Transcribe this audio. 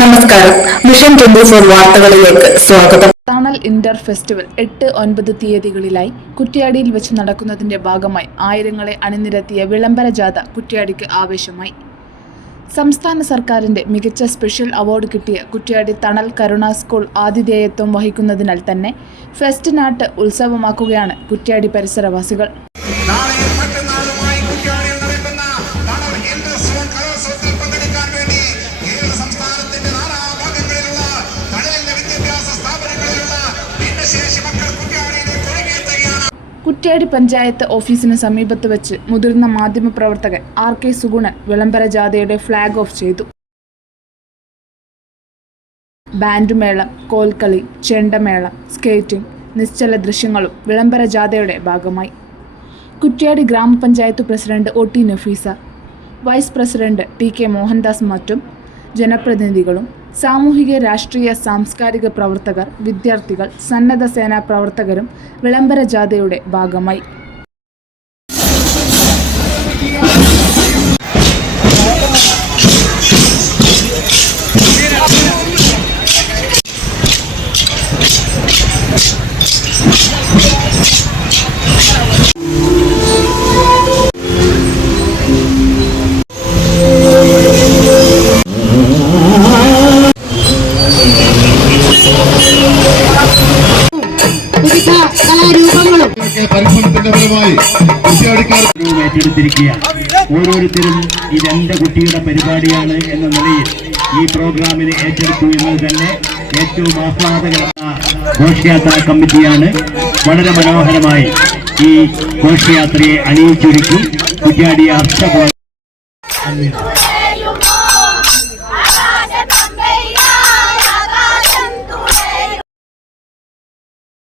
നമസ്കാരം. Mission twenty four വാർത്തകളിലേക്ക് സ്വാഗതം. തണൽ ഇന്റർ ഫെസ്റ്റിവൽ എട്ട് ഒൻപത് തീയതികളിലായി കുറ്റ്യാടിയിൽ വെച്ച് നടക്കുന്നതിന്റെ ഭാഗമായി ആയിരങ്ങളെ അണിനിരത്തിയ വിളംബര ജാഥ കുറ്റ്യാടിക്ക് ആവേശമായി. സംസ്ഥാന സർക്കാരിന്റെ മികച്ച സ്പെഷ്യൽ അവാർഡ് കിട്ടിയ കുറ്റ്യാടി തണൽ കരുണ സ്കൂൾ ആതിഥേയത്വം വഹിക്കുന്നതിനാൽ തന്നെ ഫെസ്റ്റ് നാട്ട് ഉത്സവമാക്കുകയാണ് കുറ്റ്യാടി പരിസരവാസികൾ. കുറ്റ്യാടി പഞ്ചായത്ത് ഓഫീസിന് സമീപത്ത് വെച്ച് മുതിർന്ന മാധ്യമപ്രവർത്തകൻ ആർ കെ സുഗുണൻ വിളംബര ജാഥയുടെ ഫ്ളാഗ് ഓഫ് ചെയ്തു. ബാൻഡുമേളം കോൽക്കളി ചെണ്ടമേളം സ്കേറ്റിംഗ് നിശ്ചല ദൃശ്യങ്ങളും വിളംബര ജാഥയുടെ ഭാഗമായി. കുറ്റ്യാടി ഗ്രാമപഞ്ചായത്ത് president O T Nafeesa vice president T K Mohandas മറ്റും ജനപ്രതിനിധികളും സാമൂഹിക രാഷ്ട്രീയ സാംസ്കാരിക പ്രവർത്തകർ വിദ്യാർത്ഥികൾ സന്നദ്ധ സേനാ പ്രവർത്തകരും വിളംബര ജാഥയുടെ ഭാഗമായി. പരിശ്രമത്തിന്റെ ഫലമായി ഏറ്റെടുത്തിരിക്കുകയാണ് ഓരോരുത്തരും ഇതെന്റെ കുട്ടിയുടെ പരിപാടിയാണ് എന്ന നിലയിൽ ഈ പ്രോഗ്രാമിനെ ഏറ്റെടുത്തു എന്നത് തന്നെ ഏറ്റവും ആഹ്ലാദകരമായ ഘോഷയാത്രാ കമ്മിറ്റിയാണ്. വളരെ മനോഹരമായി ഈ ഘോഷയാത്രയെ അണിയിച്ചൊരുക്കി. കുറ്റ്യാടി അർത്ഥ